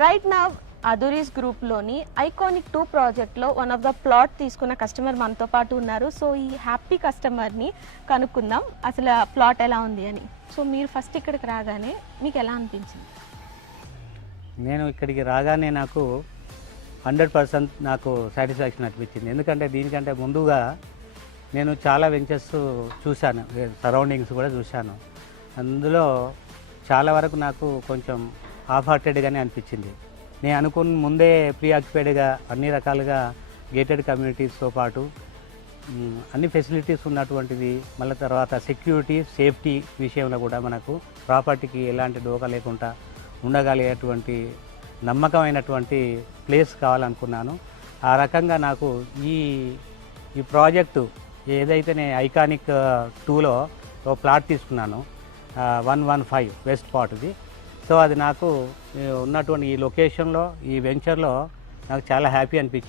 Right now అదురీస్ గ్రూప్లోని iconic 2 ప్రాజెక్ట్లో one of the plot తీసుకున్న customer మనతో పాటు ఉన్నారు. సో ఈ హ్యాపీ కస్టమర్ని కనుక్కుందాం అసలు ప్లాట్ ఎలా ఉంది అని. సో మీరు ఫస్ట్ ఇక్కడికి రాగానే మీకు ఎలా అనిపించింది? నేను ఇక్కడికి రాగానే నాకు 100% నాకు సాటిస్ఫాక్షన్ అనిపించింది. ఎందుకంటే దీనికంటే ముందుగా నేను చాలా వెంచర్స్ చూశాను, సరౌండింగ్స్ కూడా చూశాను. అందులో చాలా వరకు నాకు కొంచెం హాఫ్ హార్టెడ్గానే అనిపించింది. నేను అనుకున్న ముందే ప్రీ ఆక్యుపైడ్గా అన్ని రకాలుగా గేటెడ్ కమ్యూనిటీస్తో పాటు అన్ని ఫెసిలిటీస్ ఉన్నటువంటిది, మళ్ళీ తర్వాత సెక్యూరిటీ సేఫ్టీ విషయంలో కూడా మనకు ప్రాపర్టీకి ఎలాంటి డోకా లేకుండా ఉండగలిగేటువంటి నమ్మకమైనటువంటి ప్లేస్ కావాలనుకున్నాను. ఆ రకంగా నాకు ఈ ప్రాజెక్టు ఏదైతే నేను ఐకానిక్ 2లో ఓ ప్లాట్ తీసుకున్నాను 115 వెస్ట్ పార్ట్ది. సో అది నాకు ఉన్నటువంటి ఈ లొకేషన్లో ఈ వెంచర్లో నాకు చాలా హ్యాపీ అనిపించింది.